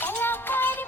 कलाकार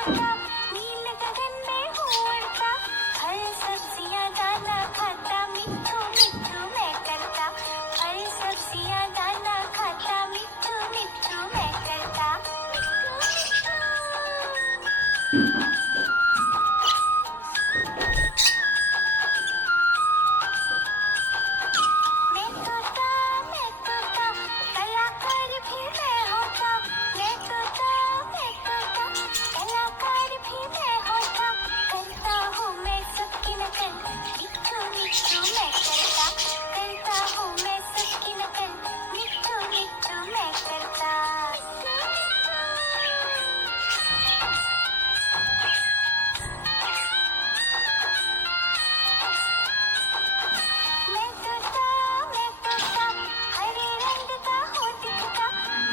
तोता नील गगन में हो उड़ता, फल सब्जियां दाना खाता, मिट्ठू मिट्ठू मैं करता। फल सब्जियां दाना खाता, मिट्ठू मिट्ठू मैं करता। मैं तोता कलाकार भी मैं होता। मैं तोता कलाकार भी मैं होता। करता हूँ मैं सबकी नकल, मिट्ठू मिट्ठू मैं करता। करता हूँ मैं सबकी नकल, मिट्ठू मिट्ठू मैं करता। मैं तोता हरे रंग का हो दिखता।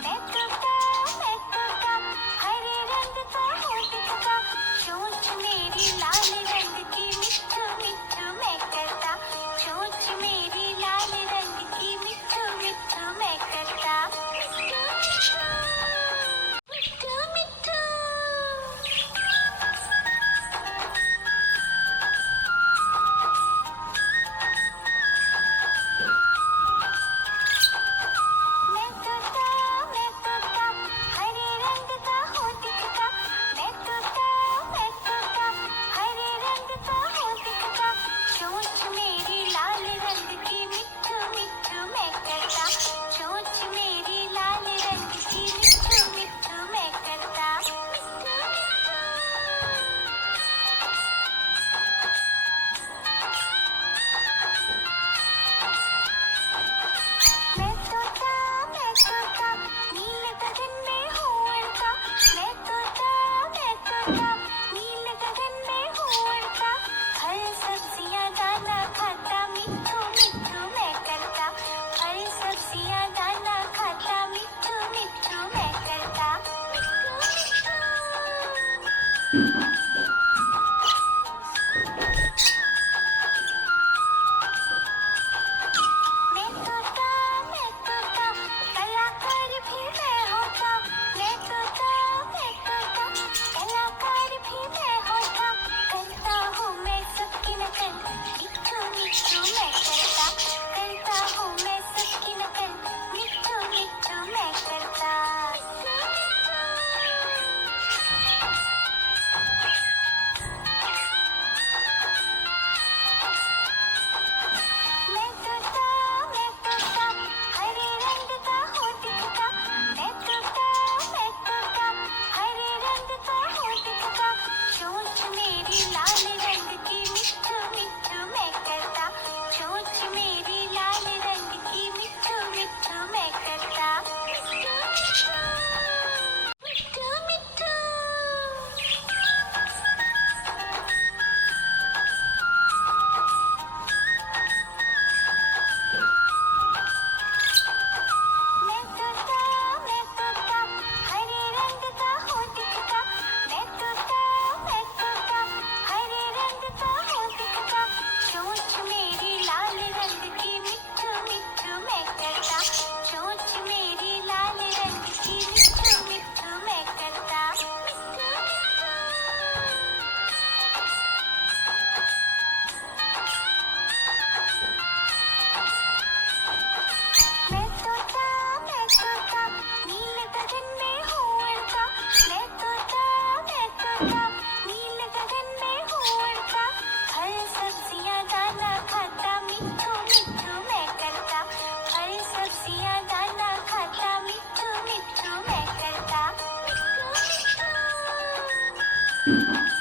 मैं तोता हरे रंग का हो दिखता। चोंच मेरी लाल रंग की, मिट्ठू मिट्ठू मैं करता। चोंच मेरी लाल रंग की, मिट्ठू मिट्ठू मैं करता। मिट्ठू मिट्ठू। मैं तोता हरे रंग का हो दिखता। मैं तोता हरे रंग का हो दिखता। चोंच मेरी लाल रंग की, मिट्ठू मिट्ठू मैं करता। चोंच मेरी लाल रंग की, मिट्ठू मिट्ठू मैं करता। मैं तोता नील गगन में हो उड़ता। मैं तोता नील गगन में हो उड़ता। फल सब्जियां दाना खाता, मिट्ठू मिट्ठू मैं करता। फल सब्जियां दाना खाता, मिट्ठू मिट्ठू मैं करता। मैं तोता कलाकार भी मैं होता। मैं तोता कलाकार भी मैं होता। करता हूँ मैं सबकी नकल, मिट्ठू मिट्ठू मैं करता। करता हूँ मैं सबकी नकल, मिट्ठू मिट्ठू मैं करता। मैं तोता हरे रंग का हो दिखता। मैं तोता हरे रंग का हो दिखता। चोंच मेरी लाल रंग की, मिट्ठू मिट्ठू मैं करता। चोंच मेरी लाल रंग की, मिट्ठू मिट्ठू मैं करता। मिट्ठू मिट्ठू। मैं तोता हरे रंग का हो दिखता। मैं तोता हरे रंग का हो दिखता। चोंच मेरी लाल रंग की, मिट्ठू मिट्ठू मैं करता। चोंच मेरी लाल रंग की, मिट्ठू मिट्ठू मैं करता। मैं तोता नील गगन में हो उड़ता। मैं तोता नील गगन में हो उड़ता। फल सब्जियां दाना खाता, मिट्ठू मिट्ठू मैं करता। फल सब्जियां दाना खाता, मिट्ठू मिट्ठू मैं करता। मिट्ठू मिट्ठू।